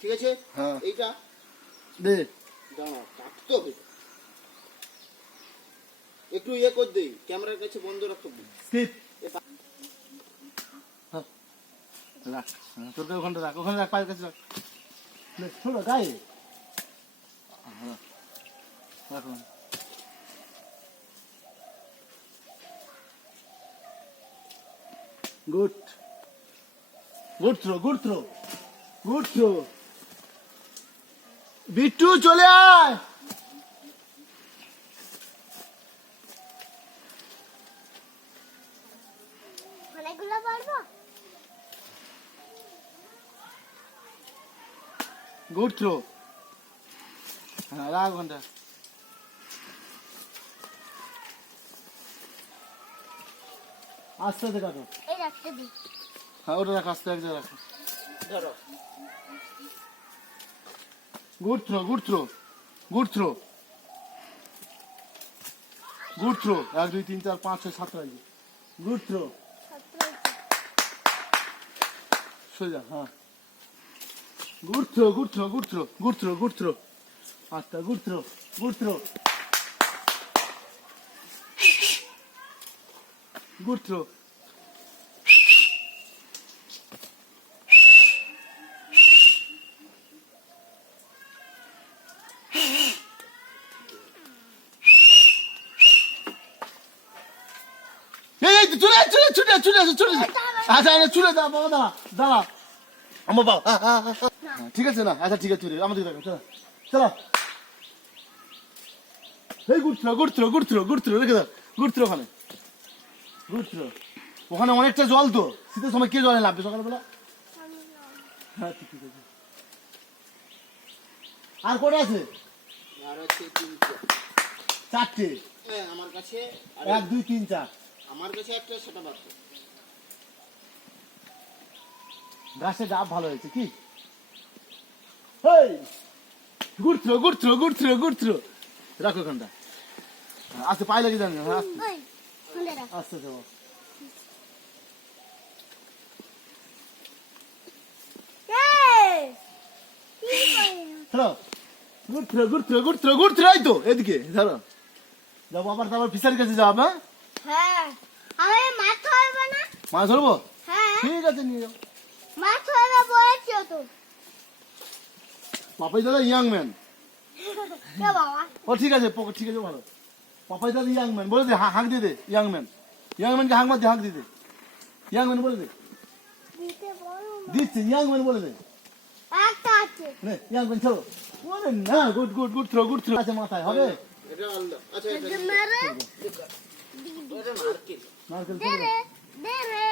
ঠিক আছে হ্যাঁ এইটা দে দাঁড়া কাটতে হবে একটু ইয়ে করে দেই ক্যামেরার কাছে বন্ধ রাখতে হবে স্কিপ রাখ তোর ওখানে রাখ পায়ের কাছে রাখ ছোট গায়ে রাখুন good good throw good throw good throw Bittu চলে আয় অনেকগুলো পারবো গুড থ্রো হ্যাঁ রাখ ঘন্টা আস্তে আস্তে কাটো এই রাখতে দিই হ্যাঁ ওটা রাখ আস্তে এক জায়গায় রাখো ধরো good throw good throw good throw good throw 1 2 3 4 5 6 7 আছে গুড থ্রো সোজা হ্যাঁ good throw good throw good throw good throw good throw আচ্ছা good throw good throw good throw চলে দাও বাবা দাঁড়া দাঁড়া আমার বাবা ঠিক আছে না আচ্ছা ঠিক আছে আমাদের দেখো চলো চলো এই good throw good throw good throw good throw রেখে দাও গুড থ্রো ওখানে গুড থ্রো ওখানে অনেকটা জল তো শীতের সময় কে জলে নামবে সকালবেলা হ্যাঁ ঠিক আছে আর কটা আছে আর হচ্ছে 4টে হ্যাঁ আমার কাছে 1 2 3 4 আমার কাছে একটা সেটা বাদ গাছে ডাব ভালো হয়েছে কি good throw good throw good throw good throw রাখো ওখানটা আস্তে পায়ে লাগে জানি ওই খুলে রাখ আস্তে আস্তে ধরো good throw good throw good throw good throw এই তো এদিকে ধরো যাবো আবার তারপর ফিশারির কাছে যাবো হ্যাঁ হ্যাঁ আমি মাছ ধরবো না মাছ ধরবো হ্যাঁ ঠিক আছে নিয়ে যাও মাছ ধরবে বলেছো তো পাপাই দাদা ইয়াং ম্যান কে বাবা ও ঠিক আছে ঠিক আছে ভালো পাপাই দাদা ইয়াং ম্যান বলে দে হাঁক দিয়ে দে ইয়াং ম্যানকে হাঁক মার দিয়ে হাঁক দিয়ে দে ইয়াং ম্যান বলে দে দিতে বলো না। দিচ্ছে ইয়াং ম্যান বলে দে একটা আছে নে ইয়াং ম্যান চলো বলে না গুড গুড গুড থ্রো আছে মাথায় হবে এটা আলাদা আচ্ছা এটা এটা মেরে এটা নারকেল নারকেল দে রে দে রে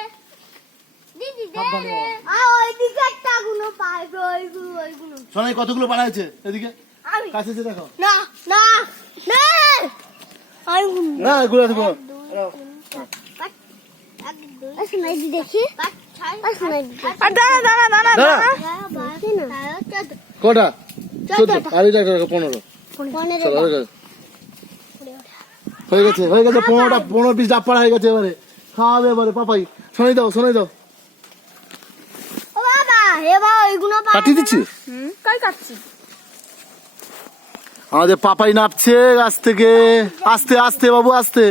দিদি দে সাবধানে রে ওই দিকে একটা গুলো পাইবে ওইগুলো সোনাই কতগুলো পাড়া আছে এদিকে আমি কাছে এসে দেখো না না না আমি না এগুলো আছে আসলে দেখি আসলে দাঁড়া কটা 14 আর এটা 15 চলো হয়ে গেছে 15 পিস ডাব পাড়া হয়ে গেছে এবারে খাওয়াবে এবারে পাপাই শোনাই দাও ও বাবা হে বাবা ওইগুলো কাটিয়ে দিচ্ছি কাই কাটছি আমাদের পাপাই নাপছে গাছ থেকে আস্তে আস্তে বাবু আস্তে